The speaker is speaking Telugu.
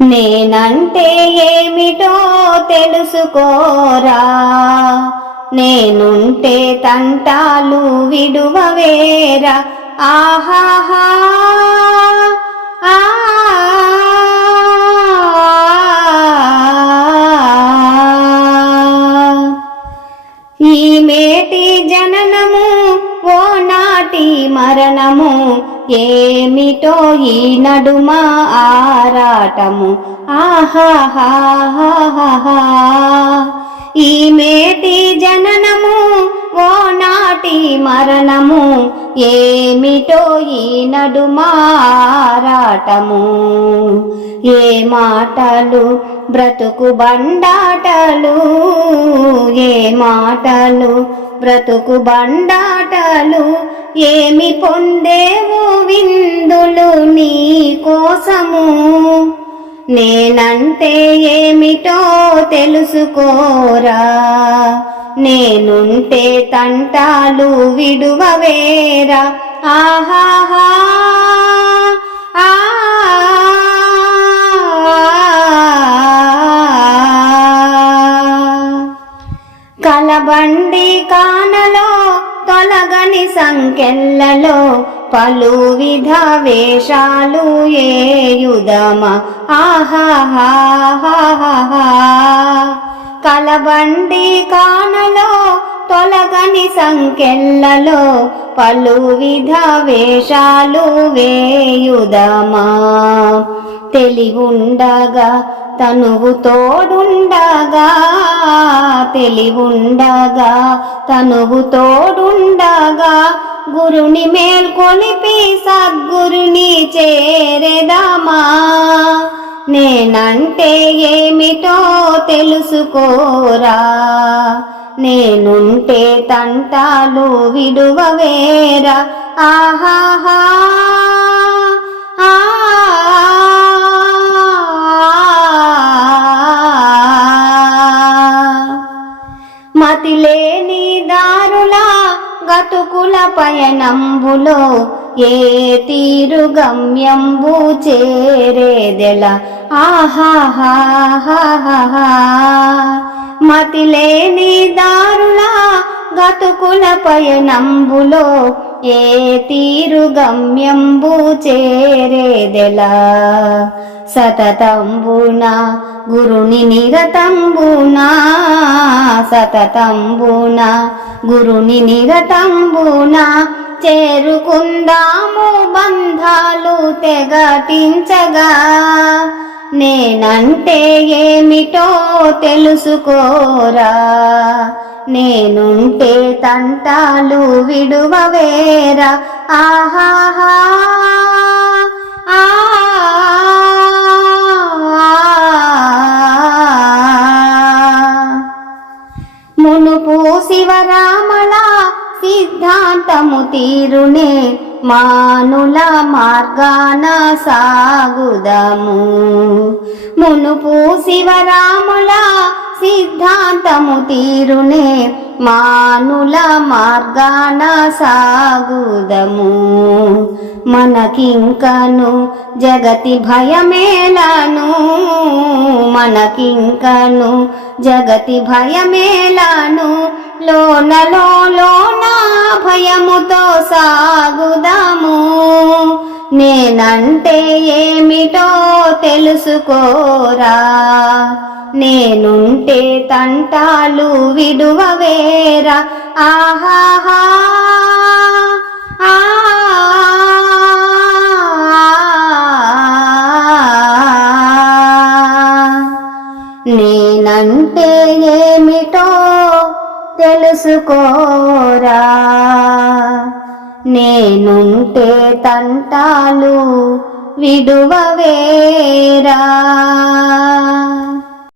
నేనంటే ఏమిటో తెలుసుకోరా? నేనుంటే తంటాలు విడువవేరా? ఆహాహా! ఆ మరణము ఏమిటో ఈ నడుమ ఆరాటము. ఆహాహాహా ఈ మేటి జననము మరణము ఏమిటో ఈ నడుమారాటము ఏ మాటలు బ్రతుకు బండాటలు ఏ మాటలు బ్రతుకు బండాటలు ఏమి పొందేవు విందులు నీ కోసము. నేనంటే ఏమిటో తెలుసుకోరా? నేనుంటే తంటాలు విడువవేరా? ఆహాహా! ఆ! కలబండి కానలో తొలగని సంకెళ్ళలో పలు విధ వేషాలు ఏయుదమ. ఆహాహాహాహా కలబండి కానలో తొలగని సంకెళ్ళలో పలు విధ వేషాలు వేయుదమా. తెలివుండగా తనువు తోడుండగా. తెలివుండగా తనువు తోడుండగా గురుని మేల్కొలిపి సద్గురుని చేరెదమా? నేనంటే ఏమిటో తెలుసుకోరా? నేనుంటే తంటాలు విడువవేరా? ఆహాహా ఆ మతిలేని దారులా గతుకుల పయనంబులో ఏ తీరు గమ్యంబు చేరేదెల? ఆహాహాహాహా మతిలేని దారులా గతుకుల పయనంబులో ఏ తీరు గమ్యంబు చేరేదెలా? సతతంబున గురుని నిరతంబున? సతతంబున గురుని నిరతంబున? చేరుకుందాము బంధాలు తెగటించగా నేనంటే ఏమిటో తెలుసుకోరా? నేనుంటే తంటాలు విడువవేరా? ఆహాహా! ఆ సిద్ధాంతము తీరునే మానుల మార్గాన సాగుదము. మునుపు శివరాముల సిద్ధాంతము తీరునే మానుల మార్గాన సాగుదము. మనకింకను జగతి భయమేలను మనకింకను జగతి భయమేలను లోనలో భయముతో సాగుదాము. నేనంటే ఏమిటో తెలుసుకోరా. నేనుంటే తంటాలు విడువవేరా. ఆహాహా. నేనంటే ఏమిటో తెలుసుకోరా? నేనుంటే తంటాలు విడువవేరా?